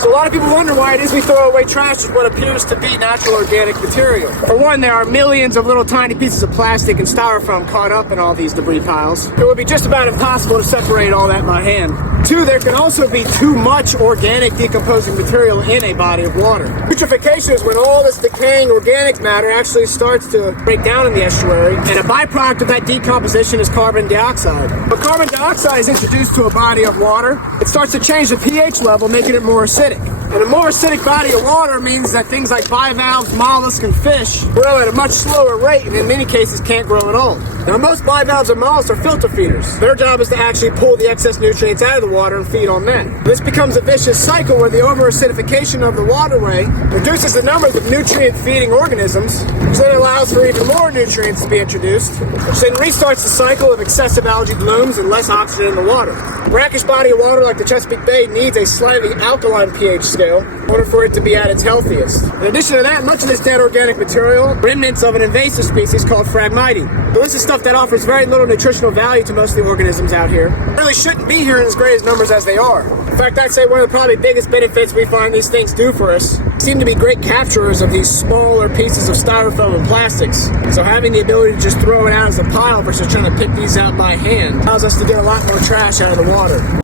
So a lot of people wonder why it is we throw away trash with what appears to be natural organic material. For one, there are millions of little tiny pieces of plastic and styrofoam caught up in all these debris piles. It would be just about impossible to separate all that by hand. Two, there can also be too much organic decomposing material in a body of water. Eutrophication is when all this decaying organic matter actually starts to break down in the estuary, and a byproduct of that decomposition is carbon dioxide. When carbon dioxide is introduced to a body of water, it starts to change the pH level, making it more acidic. And a more acidic body of water means that things like bivalves, mollusks, and fish grow at a much slower rate, and in many cases can't grow at all. Now, most bivalves and mollusks are filter feeders. Their job is to actually pull the excess nutrients out of the water and feed on that. This becomes a vicious cycle where the over-acidification of the waterway reduces the numbers of nutrient-feeding organisms, which then allows for even more nutrients to be introduced, which then restarts the cycle of excessive algae blooms and less oxygen in the water. A brackish body of water like the Chesapeake Bay needs a slightly alkaline pH scale in order for it to be at its healthiest. In addition to that, much of this dead organic material, remnants of an invasive species called Phragmites. So this is stuff that offers very little nutritional value to most of the organisms out here. It really shouldn't be here in as great as numbers as they are. In fact, I'd say one of the probably biggest benefits we find these things do for us seem to be great capturers of these smaller pieces of styrofoam and plastics. So having the ability to just throw it out as a pile versus trying to pick these out by hand allows us to get a lot more trash out of the water.